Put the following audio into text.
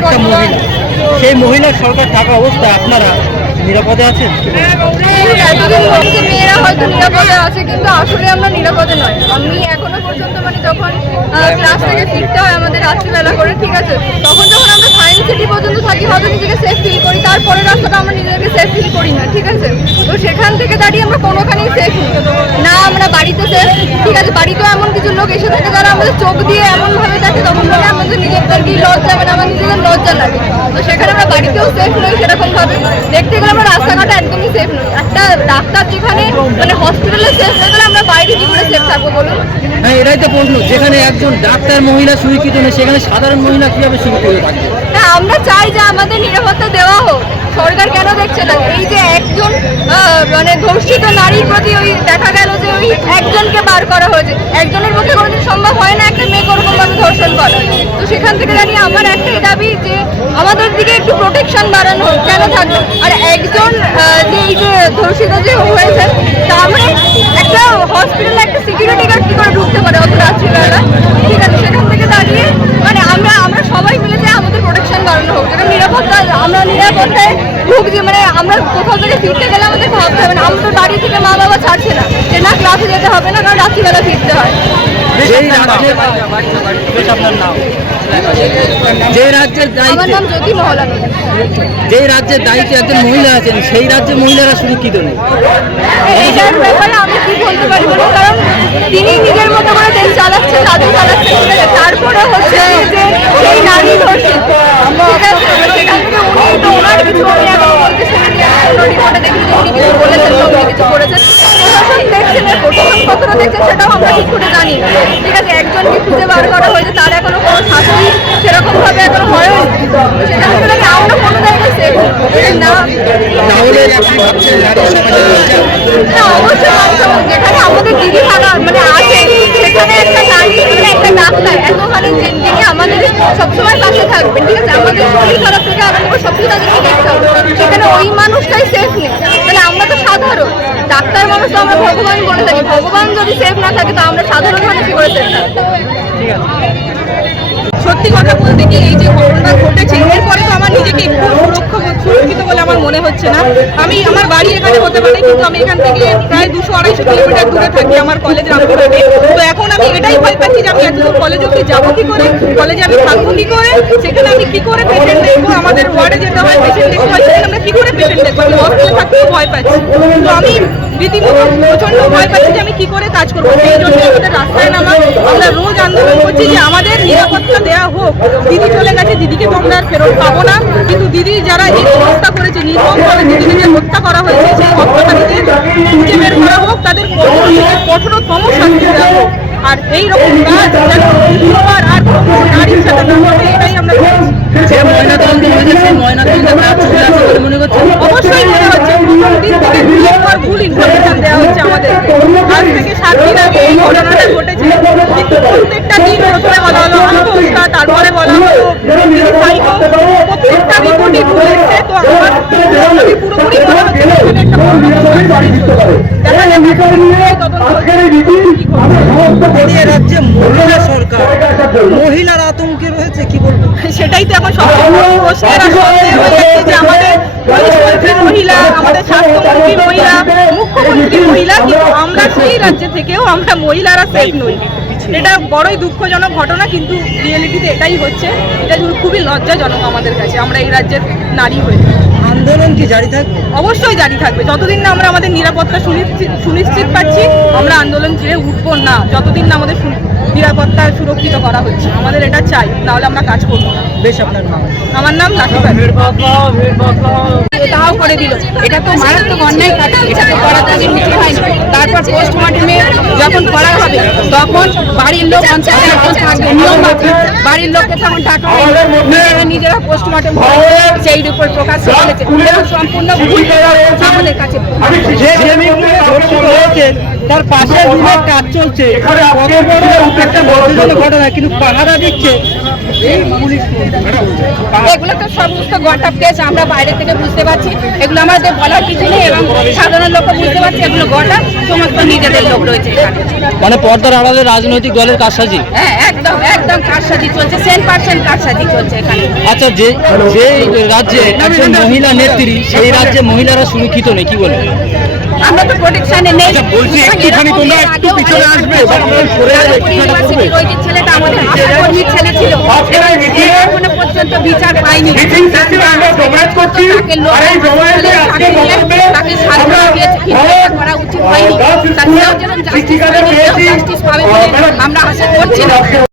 সরকারটা মহিলা, সেই মহিলা সরকার থাকা অবস্থায় আপনারা নিরাপদে আছেন? এতদিন বলছে মেয়েরা হয়তো নিরাপদে আছে, কিন্তু আসলে আমরা নিরাপদে নয়। আমি এখনো পর্যন্ত মানে যখন ক্লাস থেকে ফিরতে হয় আমাদের রাত্রিবেলা করে, ঠিক আছে, তখন যখন আমরা সায়েন্স সিটি পর্যন্ত থাকি হয়তো নিজেকে সেফ ফিল করি, তারপরে রাস্তাটা আমরা নিজেকে সেফ ফিল করি না, ঠিক আছে। তো সেখান থেকে দাঁড়িয়ে আমরা কোনোখানেই সেফ না, আমরা বাড়িতে সেফ, ঠিক আছে। বাড়িতেও এমন কিছু লোক এসে থাকে যারা আমাদের চোখ দিয়ে এমনভাবে দেখে তখন মানে আমাদের নিজেদেরকেই লজ্জা, মানে আমার নিজেদের লজ্জা লাগে। তো সেখানে আমরা বাড়িতেও সেফ নই সেরকমভাবে, দেখতে গেলে আমরা রাস্তাঘাটে একদমই সেফ নই। একটা ডাক্তার যেখানে মানে হসপিটালে সেফ হয়ে গেলে আমরা বাইরে কি করে সেফ থাকবো বলুন? হ্যাঁ, এটাই তো প্রশ্ন, যেখানে একজন ডাক্তার মহিলা সুরক্ষিত নেই সেখানে সাধারণ মহিলা কিভাবে সুরক্ষিত থাকবে? হ্যাঁ, আমরা চাই যে আমাদের নিরাপত্তা দেওয়া হোক। সরকার কেন দেখছে না? এই যে একজন মানে ধর্ষিত নারীর প্রতি ওই দেখা গেল যে ওই একজনকে বার করা হয়েছে, একজনের পক্ষে কোনোদিন সম্ভব হয় না একটা মেয়ে ওরকমভাবে ধর্ষণ করা। তো সেখান থেকে দাঁড়িয়ে আমার একটাই দাবি যে আমাদের দিকে একটু প্রোটেকশন বাড়ানো হোক। কেন থাকবে? আর একজন যে এই যে ধর্ষিত যে হয়েছে তার মানে একটা হসপিটালে একটা সিকিউরিটি গার্ড কি করে ঢুকতে পারে অত রাত্রিবেলা, ঠিক আছে। সেখান থেকে দাঁড়িয়ে মানে আমরা সবাই মিলে যে আমাদের প্রোটেকশন বাড়ানো হোক, যেটা নিরাপত্তা, আমরা নিরাপত্তায় ঢুকছি, মানে আমরা কোথাও থেকে ফিরতে গেলে আমাদের ভাবতে হবে না। আমাদের বাড়ি থেকে মা বাবা ছাড়ছে না যে না ক্লাসে যেতে হবে না, কারণ রাত্রিবেলা ফিরতে হয়। যে রাজ্যের আমার নাম জ্যোতি মহলান। যেই রাজ্যের দায়িত্বে একজন মহিলা আছেন সেই রাজ্যে মহিলারা সুরক্ষিত নেই। এইটার ব্যাপারে আমি কি বলতে পারি বলুন, কারণ তিনি নিজের মতো করে দেশ চালাচ্ছেন, রাজ্য চালাচ্ছেন, ঠিক আছে। তারপরে হচ্ছে যে সেই নারী ধর্ষিত, ঠিক আছে, সেখান থেকে উনি তো ওনার কিছু আমি এখন বলতে শুনিনি, কোনো রিপোর্টে দেখি যে উনি কিছু বলেছেন বা উনি কিছু করেছেন। প্রশাসন দেখছেন, প্রশাসন কতটা দেখছেন সেটাও আমরা ঠিক করে জানি, ঠিক আছে। একজনকে খুঁজে বার করা হয়েছে, তার এখনো কোনো শাস্তি সেরকমভাবে এখন হয়ও সেখান থেকে আমরা কোনো জায়গায় সেফ না। তাহলে না, অবশ্যই যেখানে আমাদের দিদি থাকা মানে আছে, সেখানে একটা নারী মানে একটা ডাক্তার এতখানি যিনি আমাদের সবসময় পাশে থাকবেন, ঠিক আছে। আমাদের শরীর খারাপ থেকে আরম্ভ করে সব কিছু তাদেরকে দেখতে হবে, সেখানে ওই মানুষটাই সেফ নেই। তাহলে আমরা তো সাধারণ ডাক্তার মানুষ, তো আমরা ভগবান বলে থাকি, ভগবান যদি সেফ না থাকে তো আমরা সাধারণ মানুষ কি করে সেফ থাকবো? সত্যি কথা বলতে কি, এই যে ঘটনা ঘটেছে এরপরে তো আমার নিজেকে একটু সুরক্ষিত বলে আমার মনে হচ্ছে না। আমি আমার বাড়ি এখানে হতে পারে, কিন্তু আমি এখান থেকে প্রায় 200-250 কিলোমিটার দূরে থাকি আমার কলেজ রামপুরহাটে। তো এখন আমি এটাই ভয় পাচ্ছি যে আমি এত কলেজ অব্দি যাবো কি করে, কলেজে আমি থাকবো কি করে, সেখানে আমি কি করে পেশেন্ট দেখবো, আমাদের ওয়ার্ডে যেতে হয় পেশেন্ট দেখতে হয়, সেখানে আমরা কি করে পেশেন্ট দেখবো, আমি হসপিটালে থাকতেও ভয় পাচ্ছি। তো আমি রীতিমতো প্রচন্ড ভয় পাচ্ছি যে আমি কি করে কাজ করবো। সেই জন্য আমাদের রাস্তায় নামা, আমরা রোজ আন্দোলন করছি যে আমাদের নিরাপত্তা দেওয়া হোক। দিদি চলে গেছে, দিদিকে তো আমরা আর ফেরত পাবো না, কিন্তু দিদি যারা এই হত্যা করেছে, নির্মমভাবে দিদিকে যে হত্যা করা হয়েছে, সেই হত্যাকারীদের খুঁজে বের করা হোক, তাদের কঠোরতম শাস্তি দেওয়া হোক। আর এইরকম কাজ যেন দ্বিতীয়বার আর কোনো নারীর সাথে না ঘটে, এটাই আমরা চাইছি। মনে করছেন? অবশ্যই মনে হচ্ছে প্রথম দিন থেকে ভুলের পর ভুল ইনফরমেশন দেওয়া হচ্ছে আমাদের। আজ থেকে 7 দিন আগে এই ঘটনাটা ঘটেছে, কিন্তু প্রত্যেকটা দিন প্রথমে বলা হলো আত্মহত্যা, তারপরে বলা হলো সাইকো, প্রত্যেকটা রিপোর্টই ভুল এসছে। তো আমার পুরোপুরি বলা হচ্ছে এখানে একটা রাজ্যে মহিলা সরকার, মহিলার আতঙ্কে রয়েছে, কি বলবো? সেটাই তো এখন সবচেয়ে বড় প্রশ্নের আর সন্দেহ হয়ে যাচ্ছে যে আমাদের পুলিশমন্ত্রী মহিলা, আমাদের স্বাস্থ্যমন্ত্রী মহিলা, মুখ্যমন্ত্রী মহিলা, কিন্তু আমরা সেই রাজ্য থেকেও আমরা মহিলারা সেফ নই। এটা বড়ই দুঃখজনক ঘটনা, কিন্তু রিয়েলিটিতে এটাই হচ্ছে। এটা খুবই লজ্জাজনক আমাদের কাছে, আমরা এই রাজ্যের নারী হয়ে। আন্দোলন কি জারি থাকবে? অবশ্যই জারি থাকবে, যতদিন না আমরা আমাদের নিরাপত্তা সুনিশ্চিত পাচ্ছি আমরা আন্দোলন ছেড়ে উঠবো না, যতদিন না আমাদের নিরাপত্তা সুরক্ষিত করা হচ্ছে। আমাদের এটা চাই, নাহলে আমরা কাজ করবো না। বেশ, আপনার নাম? আমার নাম লাঠিবাজ। তাও করে দিল, এটা তো মারাত্মক অন্যায় কাজ, এটা তো করা তাদের উচিত হয়নি। তারপর পোস্টমর্টমে যখন করা হবে তখন বাড়ির লোক অঞ্চলে একজন থাকবে, নিয়ম আছে, বাড়ির লোককে তখন টাকা নিজেরা পোস্টমর্টম সেই রিপোর্ট প্রকাশ করেছে, এবং সম্পূর্ণ ভুল আমাদের কাছে। তার পাশে দিনের কাজ চলছে, কত বড় একটা ঘটনা, কিন্তু পাহারা দিচ্ছে এগুলো তো সমস্ত গটা পেজ আমরা বাইরে থেকে বুঝতে পারছি, এগুলো আমাদের বলার কিছু নেই এবং সাধারণ লোক বুঝতে পারছি এগুলো গটা সমস্ত নিজেদের লোক রয়েছে এখানে। মানে পর্দার আড়ালে রাজনৈতিক দলের কারসাজি। হ্যাঁ, একদম একদম কারসাজি চলছে, 100% কারসাজি চলছে এখানে। আচ্ছা, যে যে রাজ্যে একজন মহিলা নেত্রী, সেই রাজ্যে মহিলারা সুরক্ষিত নেই, কি বলবেন? আমরা তো প্রোটেকশনে নেই। বলছি একটুখানি তোমরা একটু পিছনে আসবে, ইউনিভার্সিটির ওই যে ছেলেটা আমাদের আশাকর্মীর ছেলে ছিল, এবার সে এখনো পর্যন্ত বিচার পায়নি। তাকে তাকে শাস্তি দিয়েছে, কিন্তু এটা করা উচিত হয়নি। তার জাস্টিস পাবে বলে আমরা আশা করছি না।